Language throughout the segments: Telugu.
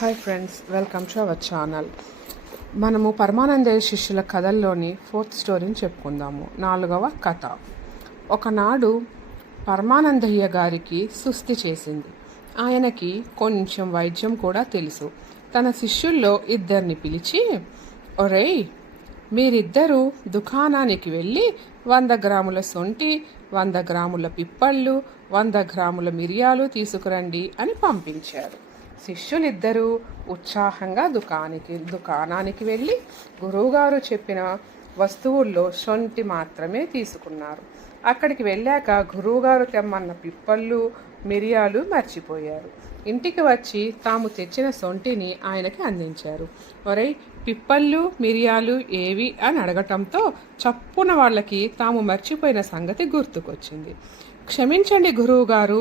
Hi friends, welcome to our channel. మనము పరమానందయ్య శిష్యుల కథల్లోని 4th స్టోరీని చెప్పుకుందాము. 4వ కథ. ఒకనాడు పరమానందయ్య గారికి సుస్థి చేసింది. ఆయనకి కొంచెం వైద్యం కూడా తెలుసు. తన శిష్యుల్లో ఇద్దరిని పిలిచి, ఒరేయ్, మీరిద్దరూ దుకాణానికి వెళ్ళి 100 గ్రాముల సొంటి, 100 గ్రాముల పిప్పళ్ళు, 100 గ్రాముల మిరియాలు తీసుకురండి అని పంపించారు. శిష్యులిద్దరూ ఉత్సాహంగా దుకాణానికి వెళ్ళి గురువుగారు చెప్పిన వస్తువుల్లో సొంటి మాత్రమే తీసుకున్నారు. అక్కడికి వెళ్ళాక గురువుగారు తెమ్మన్న పిప్పళ్ళు, మిరియాలు మర్చిపోయారు. ఇంటికి వచ్చి తాము తెచ్చిన సొంటిని ఆయనకి అందించారు. ఒరేయ్, పిప్పళ్ళు, మిరియాలు ఏవి అని అడగటంతో చప్పున వాళ్ళకి తాము మర్చిపోయిన సంగతి గుర్తుకొచ్చింది. క్షమించండి గురువుగారు,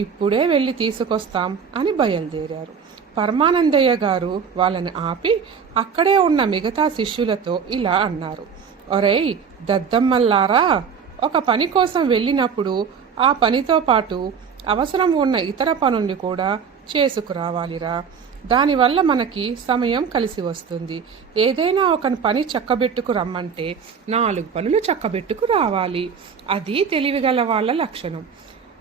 ఇప్పుడే వెళ్ళి తీసుకొస్తాం అని బయలుదేరారు. పరమానందయ్య గారు వాళ్ళని ఆపి అక్కడే ఉన్న మిగతా శిష్యులతో ఇలా అన్నారు. ఒరేయ్ దద్దమ్మల్లారా, ఒక పని కోసం వెళ్ళినప్పుడు ఆ పనితో పాటు అవసరం ఉన్న ఇతర పనుల్ని కూడా చేసుకురావాలిరా. దానివల్ల మనకి సమయం కలిసి వస్తుంది. ఏదైనా ఒక పని చక్కబెట్టుకు రమ్మంటే 4 పనులు చక్కబెట్టుకు రావాలి. అది తెలివిగల వాళ్ళ లక్షణం.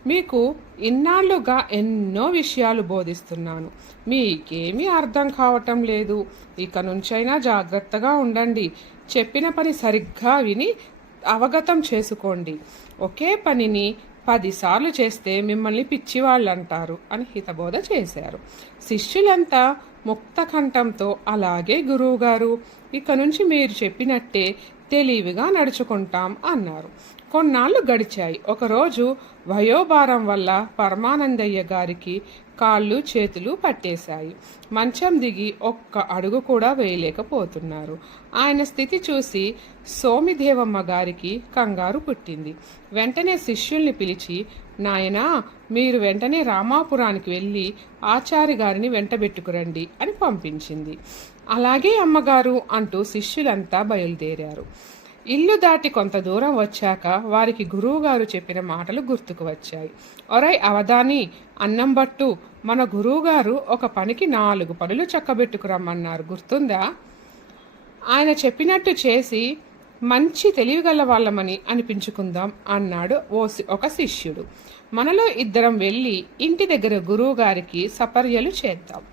మీకు ఇన్నాళ్లుగా ఎన్నో విషయాలు బోధిస్తున్నాను, మీకేమీ అర్థం కావటం లేదు. ఇక నుంచైనా జాగ్రత్తగా ఉండండి. చెప్పిన పని సరిగ్గా విని అవగతం చేసుకోండి. ఒకే పనిని 10 సార్లు చేస్తే మిమ్మల్ని పిచ్చివాళ్ళు అంటారు అని హితబోధ చేశారు. శిష్యులంతా ముక్త కంఠంతో, అలాగే గురువుగారు, ఇక నుంచి మీరు చెప్పినట్టే తెలివిగా నడుచుకుంటాం అన్నారు. కొన్నాళ్ళు గడిచాయి. ఒకరోజు వయోభారం వల్ల పరమానందయ్య గారికి కాళ్ళు చేతులు పట్టేశాయి. మంచం దిగి ఒక్క అడుగు కూడా వేయలేకపోతున్నారు. ఆయన స్థితి చూసి సోమిదేవమ్మ గారికి కంగారు పుట్టింది. వెంటనే శిష్యుల్ని పిలిచి, నాయనా, మీరు వెంటనే రామాపురానికి వెళ్ళి ఆచారి గారిని వెంటబెట్టుకురండి అని పంపించింది. అలాగే అమ్మగారు అంటూ శిష్యులంతా బయలుదేరారు. ఇల్లు దాటి కొంత దూరం వచ్చాక వారికి గురువుగారు చెప్పిన మాటలు గుర్తుకు వచ్చాయి. ఒరేయ్ అవధాని, అన్నం బట్టు, మన గురువుగారు ఒక పనికి 4 పనులు చక్కబెట్టుకురమ్మన్నారు, గుర్తుందా? ఆయన చెప్పినట్టు చేసి మంచి తెలివిగల వాళ్ళమని అనిపించుకుందాం అన్నాడు ఒక శిష్యుడు. మనలో ఇద్దరం వెళ్ళి ఇంటి దగ్గర గురువు గారికి సపర్యలు చేద్దాం.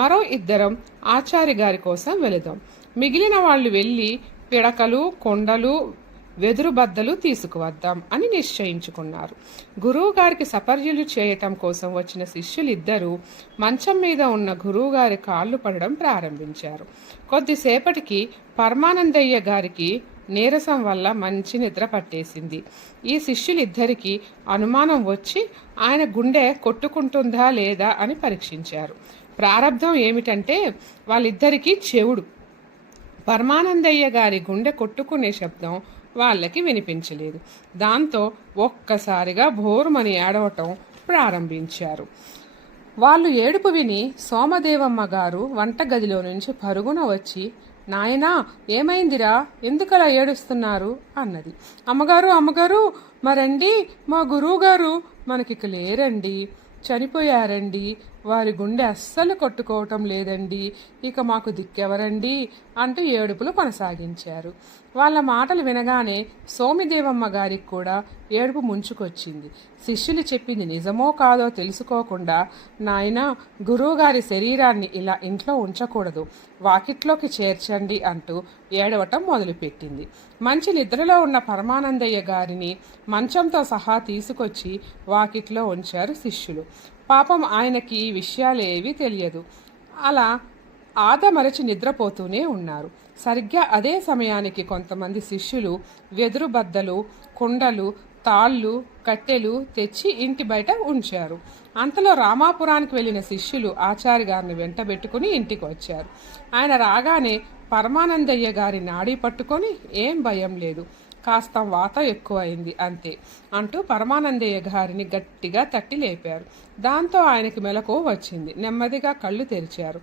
మరో ఇద్దరం ఆచారి గారి కోసం వెళదాం. మిగిలిన వాళ్ళు వెళ్ళి పిడకలు, కొండలు, వెదురు బద్దలు తీసుకువద్దాం అని నిశ్చయించుకున్నారు. గురువు గారికి సపర్యలు చేయటం కోసం వచ్చిన శిష్యులిద్దరూ మంచం మీద ఉన్న గురువుగారి కాళ్ళు పడడం ప్రారంభించారు. కొద్దిసేపటికి పరమానందయ్య గారికి నీరసం వల్ల మంచి నిద్ర పట్టేసింది. ఈ శిష్యులిద్దరికీ అనుమానం వచ్చి ఆయన గుండె కొట్టుకుంటుందా లేదా అని పరీక్షించారు. ప్రారంధం ఏమిటంటే వాళ్ళిద్దరికీ చెవుడు. పరమానందయ్య గారి గుండె కొట్టుకునే శబ్దం వాళ్ళకి వినిపించలేదు. దాంతో ఒక్కసారిగా భోరుమని ఏడవటం ప్రారంభించారు. వాళ్ళు ఏడుపు విని సోమదేవమ్మ గారు వంటగదిలో నుంచి పరుగున వచ్చి, నాయనా, ఏమైందిరా, ఎందుకలా ఏడుస్తున్నారు అన్నది. అమ్మగారు, మరండి, మా గురువుగారు మనకిక లేరండి, చనిపోయారండి. వారి గుండె అస్సలు కొట్టుకోవటం లేదండి. ఇక మాకు దిక్కెవరండి అంటూ ఏడుపులు కొనసాగించారు. వాళ్ళ మాటలు వినగానే సోమిదేవమ్మ గారికి కూడా ఏడుపు ముంచుకొచ్చింది. శిష్యులు చెప్పింది నిజమో కాదో తెలుసుకోకుండా, నాయనా, గురువుగారి శరీరాన్ని ఇలా ఇంట్లో ఉంచకూడదు, వాకిట్లోకి చేర్చండి అంటూ ఏడవటం మొదలుపెట్టింది. మంచి నిద్రలో ఉన్న పరమానందయ్య గారిని మంచంతో సహా తీసుకొచ్చి వాకిట్లో ఉంచారు శిష్యులు. పాపం ఆయనకి ఈ విషయాలేవీ తెలియదు. అలా ఆదమరచి నిద్రపోతూనే ఉన్నారు. సరిగ్గా అదే సమయానికి కొంతమంది శిష్యులు వెదురు బద్దలు, కుండలు, తాళ్ళు, కట్టెలు తెచ్చి ఇంటి బయట ఉంచారు. అంతలో రామాపురానికి వెళ్ళిన శిష్యులు ఆచారి గారిని వెంటబెట్టుకుని ఇంటికి వచ్చారు. ఆయన రాగానే పరమానందయ్య గారి నాడీ పట్టుకొని, ఏం భయం లేదు, కాస్త వాత ఎక్కువైంది అంతే అంటూ పరమానందయ్య గారిని గట్టిగా తట్టి లేపారు. దాంతో ఆయనకి మెలకువ వచ్చింది. నెమ్మదిగా కళ్ళు తెరిచారు.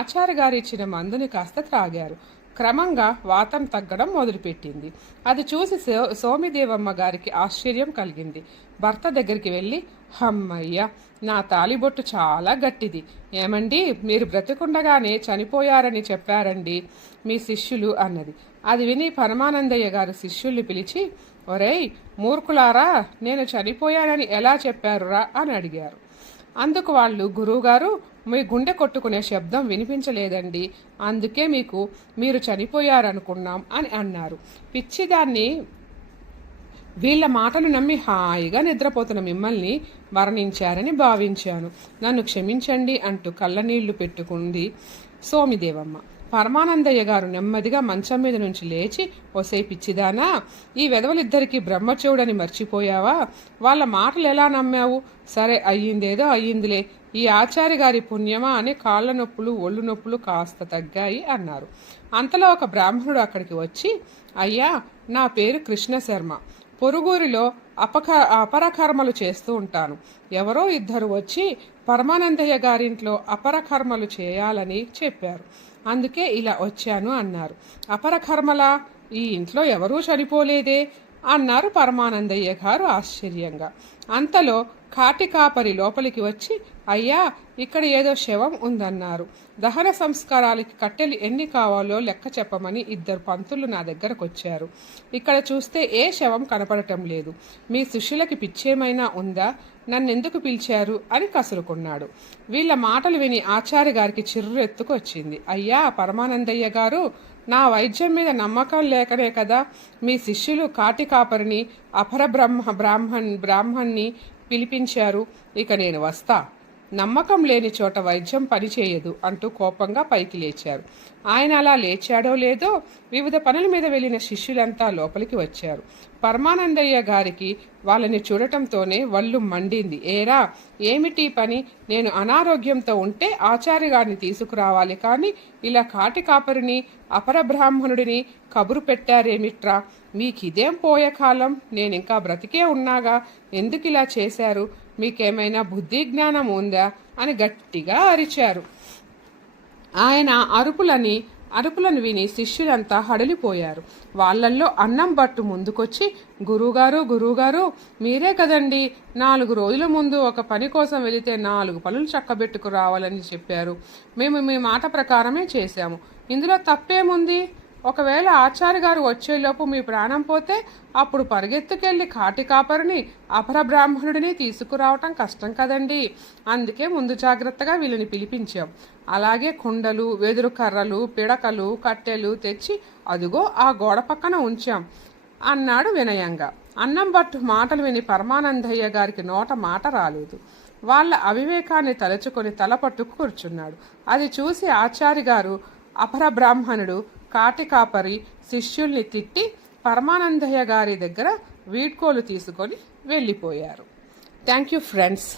ఆచార్య గారు ఇచ్చిన మందుని కాస్త త్రాగారు. క్రమంగా వాతం తగ్గడం మొదలుపెట్టింది. అది చూసి సోమిదేవమ్మ గారికి ఆశ్చర్యం కలిగింది. భర్త దగ్గరికి వెళ్ళి, హమ్మయ్య, నా తాలిబొట్టు చాలా గట్టిది. ఏమండి, మీరు బ్రతికుండగానే చనిపోయారని చెప్పారండి మీ శిష్యులు అన్నది. అది విని పరమానందయ్య గారు శిష్యుల్ని పిలిచి, ఒరేయ్ మూర్ఖులారా, నేను చనిపోయానని ఎలా చెప్పారురా అని అడిగారు. అందుకు వాళ్ళు, గురువుగారు, మీ గుండె కొట్టుకునే శబ్దం వినిపించలేదండి, అందుకే మీరు చనిపోయారనుకున్నాం అని అన్నారు. పిచ్చిదాన్ని, వీళ్ళ మాటలు నమ్మి హాయిగా నిద్రపోతున్న మిమ్మల్ని మరణించారని భావించాను, నన్ను క్షమించండి అంటూ కళ్ళనీళ్లు పెట్టుకుంది సోమిదేవమ్మ. పరమానందయ్య గారు నెమ్మదిగా మంచం మీద నుంచి లేచి, ఒసే పిచ్చిదానా, ఈ వెధవలిద్దరికీ బ్రహ్మచెవుడని మర్చిపోయావా? వాళ్ళ మాటలు ఎలా నమ్మావు? సరే, అయ్యిందేదో అయ్యిందిలే, ఈ ఆచార్య గారి పుణ్యమా అని కాళ్ళ నొప్పులు ఒళ్ళు నొప్పులు కాస్త తగ్గాయి అన్నారు. అంతలో ఒక బ్రాహ్మణుడు అక్కడికి వచ్చి, అయ్యా, నా పేరు కృష్ణ శర్మ, పొరుగురిలో అపరకర్మలు చేస్తూ ఉంటాను. ఎవరో ఇద్దరు వచ్చి పరమానందయ్య గారింట్లో అపరకర్మలు చేయాలని చెప్పారు, అందుకే ఇలా వచ్చాను అన్నారు. అపరకర్మలా? ఈ ఇంట్లో ఎవరూ చనిపోలేదే అన్నారు పరమానందయ్య గారు ఆశ్చర్యంగా. అంతలో కాటికాపరి లోపలికి వచ్చి, అయ్యా, ఇక్కడ ఏదో శవం ఉందన్నారు. దహన సంస్కారాలకి కట్టెలు ఎన్ని కావాలో లెక్క చెప్పమని ఇద్దరు పంతులు నా దగ్గరకు వచ్చారు. ఇక్కడ చూస్తే ఏ శవం కనపడటం లేదు. మీ శిష్యులకి పిచ్చేమైనా ఉందా? నన్నెందుకు పిలిచారు అని కసురుకున్నాడు. వీళ్ళ మాటలు విని ఆచార్య గారికి చిర్రెత్తుకు వచ్చింది. అయ్యా పరమానందయ్య గారు, నా వైద్యం మీద నమ్మకం లేకనే కదా మీ శిష్యులు కాటికాపరిని అపర బ్రాహ్మణ్ణి పిలిపించారు. ఇక నేను వస్తా. నమ్మకం లేని చోట వైద్యం పనిచేయదు అంటూ కోపంగా పైకి లేచారు. ఆయన అలా లేచాడో లేదో వివిధ పనుల మీద వెళ్ళిన శిష్యులంతా లోపలికి వచ్చారు. పరమానందయ్య గారికి వాళ్ళని చూడటంతోనే వళ్ళు మండింది. ఏరా, ఏమిటి పని? నేను అనారోగ్యంతో ఉంటే ఆచార్య గారిని తీసుకురావాలి, కానీ ఇలా కాటికాపరిని అపరబ్రాహ్మణుడిని కబురు పెట్టారేమిట్రా? మీకిదేం పోయే కాలం? నేనింకా బ్రతికే ఉన్నాగా, ఎందుకు ఇలా చేశారు? మీకేమైనా బుద్ధి జ్ఞానం ఉందా అని గట్టిగా అరిచారు. ఆయన అరుపులను విని శిష్యులంతా హడలిపోయారు. వాళ్ళల్లో అన్నం భట్టు ముందుకొచ్చి, గురువుగారు, మీరే కదండి 4 రోజుల ముందు ఒక పని కోసం వెళితే 4 పనులు చక్కబెట్టుకు రావాలని చెప్పారు. మేము మీ మాట ప్రకారమే చేశాము. ఇందులో తప్పేముంది? ఒకవేళ ఆచార్య గారు వచ్చేలోపు మీ ప్రాణం పోతే అప్పుడు పరిగెత్తుకెళ్ళి కాటికాపరిని అపరబ్రాహ్మణుడిని తీసుకురావటం కష్టం కదండి. అందుకే ముందు జాగ్రత్తగా వీళ్ళని పిలిపించాం. అలాగే కుండలు, వెదురు కర్రలు, పిడకలు, కట్టెలు తెచ్చి అదుగో ఆ గోడ పక్కన ఉంచాం అన్నాడు వినయంగా. అన్నం భట్టు మాటలు విని పరమానందయ్య గారికి నోట మాట రాలేదు. వాళ్ళ అవివేకాన్ని తలుచుకొని తల పట్టుకు కూర్చున్నాడు. అది చూసి ఆచార్య గారు అపరబ్రాహ్మణుడు కాటికాపరి శిష్యుల్ని తిట్టి పరమానందయ్య గారి దగ్గర వీడ్కోలు తీసుకొని వెళ్ళిపోయారు. Thank you friends.